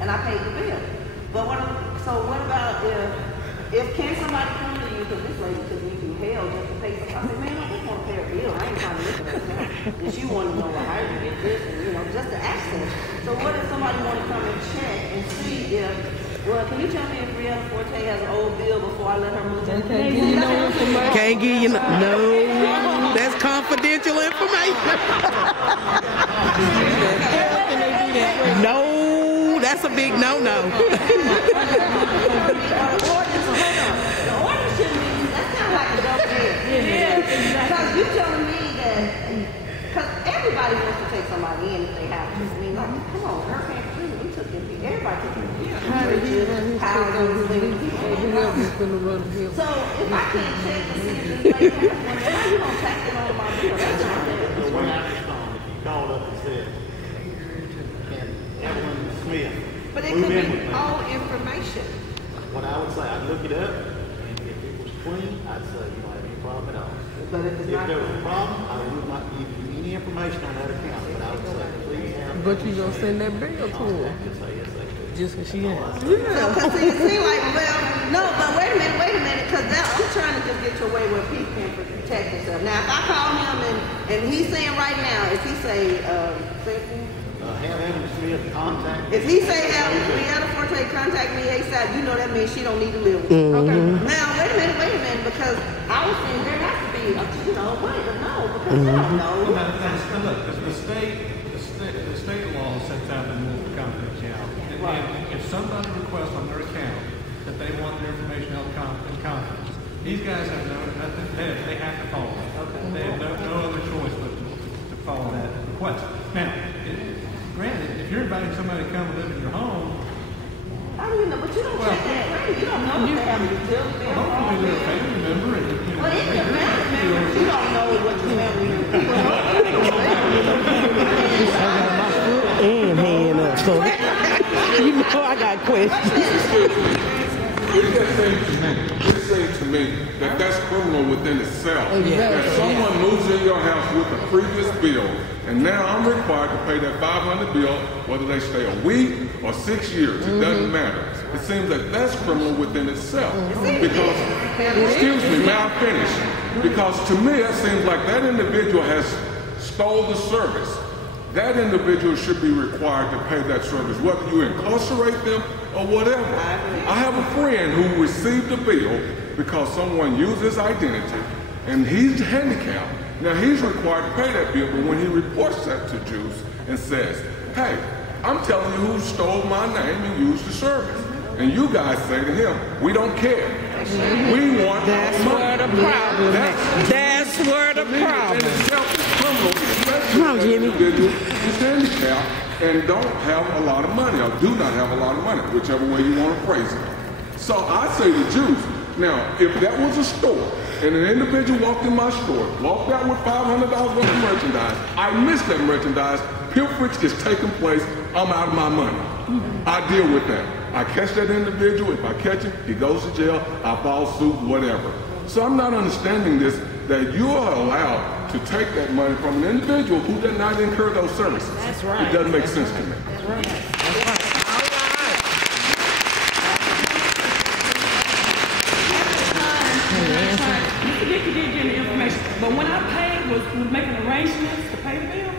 and I paid the bill. But what about if can somebody come to you, because this lady took me through hell just to pay something. I said, man, I just want to pay a bill. I ain't trying to look at that now. And she wanted to know how you get this, and just the access. So what if somebody want to come and check and see if, well, can you tell me if Brianna Forte has an old bill before I let her move in? Can't give you no. That's confidential information. No, that's a big no-no. Because you're telling me that, because everybody wants to take somebody in if they have to. I mean, like, come on, Hurricane Katrina, we took them people. Everybody took them people. So if I can't check to see if this lady has one, then how you going to tack it on my bill? That's not fair. The way I respond, if you called up and said, can Evelyn Smith But it could be all information. what I would say, I'd look it up, and if it was clean, I'd say you don't have any problem at all. But if it's not there was a problem, I would not give you any information on that account, but I would say, please have. But you gonna send that bill to her? Just say yes, they could. Just because she has. So, because it seems like, well, no, but wait a minute, because I'm trying to just get to a way where people can protect themselves. Now, if I call him and he's saying right now, if he say, Have Evelyn Smith contact. if he say, have Brianna Forte contact me ASAP, you know that means she don't need to live with me. Okay. Now, wait a minute, because I was saying there has to be, wait, but no, because I don't know. Look, the state law sets out the rules for confidentiality. And if somebody requests on their account that they want their information held in confidence, these guys have nothing. They have to follow that. Okay. They have no other choice but to follow that request. Now, granted, if you're inviting somebody to come and live in your home, How do you know? But you don't check that. You don't know if they have a utility bill. hopefully they're a family member. Well, if you're family members, you don't know what your family members And hand up, so you know I got questions. It seems to me that that's criminal within itself. If someone moves in your house with a previous bill, and now I'm required to pay that $500 bill, whether they stay a week or 6 years, it doesn't matter. It seems that that's criminal within itself. Because, excuse me, may I finish? Because to me, it seems like that individual has stole the service. That individual should be required to pay that service, whether you incarcerate them or whatever. I have a friend who received a bill because someone used his identity, and he's handicapped. Now he's required to pay that bill, but when he reports that to Juice and says, hey, I'm telling you who stole my name and used the service. And you guys say to him, we don't care. We want That's our money. where the problem is. That's where the problem. Come on, Jimmy. He's handicapped and don't have a lot of money, or do not have a lot of money, whichever way you want to phrase it. So I say to Juice, now, if that was a store, and an individual walked in my store, walked out with $500 worth of merchandise, I missed that merchandise, pilferage is taking place, I'm out of my money. I deal with that. I catch that individual, if I catch him, he goes to jail, I file suit, whatever. So I'm not understanding this, that you are allowed to take that money from an individual who did not incur those services. That's right. It doesn't make sense to me. That's right. That's right. You did give me information, but when I paid, was making arrangements to pay the bill,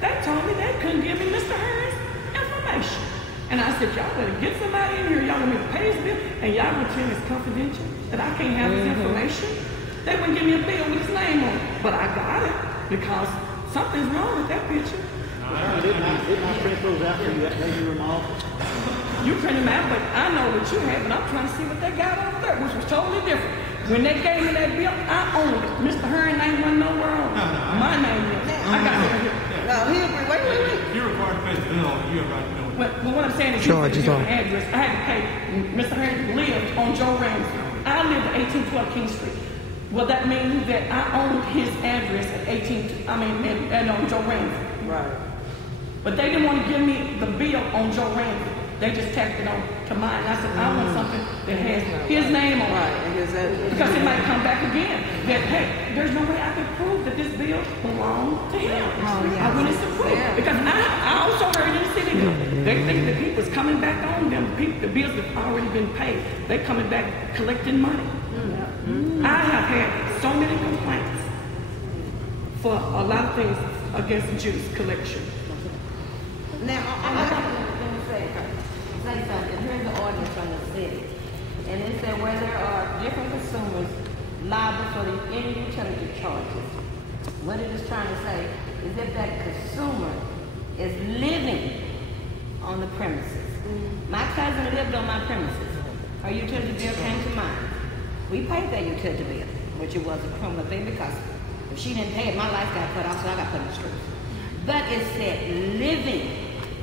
they told me they couldn't give me Mr. Hearn's information. And I said, y'all better get somebody in here, y'all want me to pay his bill, and y'all gonna tell me it's confidential, that I can't have his information. They wouldn't give me a bill with his name on it, but I got it, because something's wrong with that picture. Didn't I print those out for you that day you were in the office? You print them out, but I know what you have, and I'm trying to see what they got over there, which was totally different. When they gave me that bill, I owned it. Mr. Hearn name wasn't nowhere on it. My name is. I got it right here. No, wait. You're required to pay the bill, you have right to know. But what I'm saying is, Charges you on. address. I had to pay. Mr. Hearn lived on Joe Ramsey. I lived at 1812 King Street. Well, that means that I owned his address at on Joe Ramsey. Right. But they didn't want to give me the bill on Joe Ramsey. they just tacked it on to mine. I said, I want something that has his name on Right, it. and his address. Because it might come back again. That, hey, there's no way I could prove that this bill belonged to him. When it's approved. Because I also heard in the city, they think that people's coming back on them. The bills have already been paid. They're coming back collecting money. I have had so many complaints for a lot of things against juice collection. Now, I'm going to say something. Here's the ordinance from the city. And it said where there are different consumers liable for any utility charges. What it is trying to say is if that consumer is living on the premises. My cousin lived on my premises. Her utility bill came to mine. We paid that utility bill, which it was a criminal thing because if she didn't pay it, my life got cut off, so I got put in the streets. But it said living,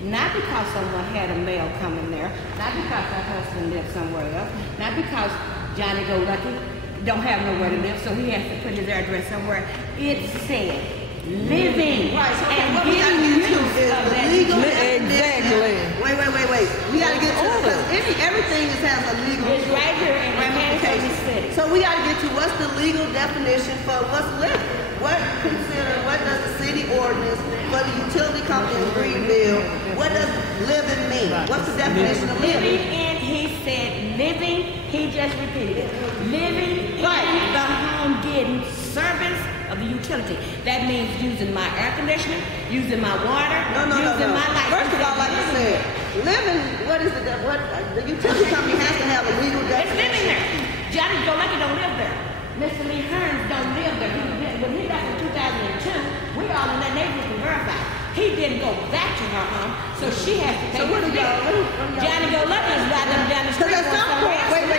not because someone had a mail coming there, not because her husband lived somewhere else, not because Johnny Go Lucky don't have nowhere to live, so he has to put his address somewhere. It said living. Right, so and what we gotta getting get to use is of the that legal utility. Exactly. Wait. We gotta get to because everything has a legal It's right here in the Kansas City. So we gotta get to what's the legal definition for what's living. What does the city ordinance for the utility company in Greenville, what does living mean? What's the definition of Living living? in, he said living, he just repeated it. Living in the home, getting service of the utility. That means using my air conditioning, using my water, using my light. First of all, like I said, living, the utility company has to have a legal It's definition. living there. Johnny Go Lucky don't live there. Mr. Lee Hearns don't live there. When he left in 2002, we all in that neighborhood can verify. He didn't go back to her home, so she has to pay. So what do y'all? Johnny Go Lucky is right down the street. Because at some point, wait.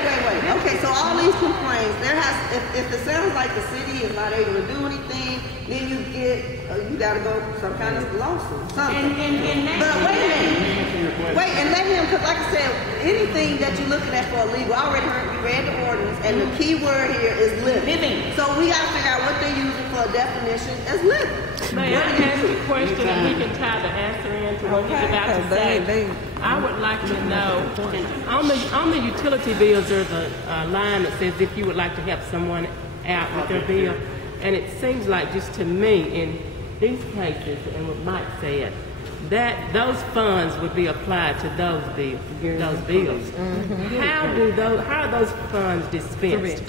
Okay, so all these complaints, if it sounds like the city is not able to do anything, then you gotta go some kind of lawsuit, something. But wait a minute. Wait, and let him, because like I said, anything that you're looking at for illegal, I already heard, we read the ordinance, and the key word here is living. So we gotta figure out what they're using for a definition as living. May I ask a question and we can tie the answer into what he's about to say? I would like to know, on the utility bills there's a line that says if you would like to help someone out with their bill, and it seems like just to me in these cases, and what Mike said, that those funds would be applied to those bills. How are those funds dispensed?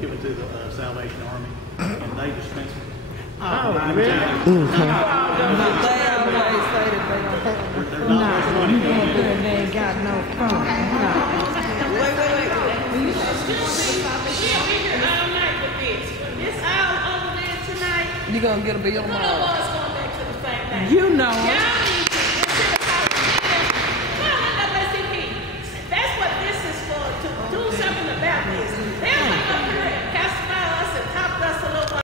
Given to the Salvation Army, and they dispense it. Oh, really? They're not much money going in. They ain't got no phone. You gonna get a bill tomorrow? You know.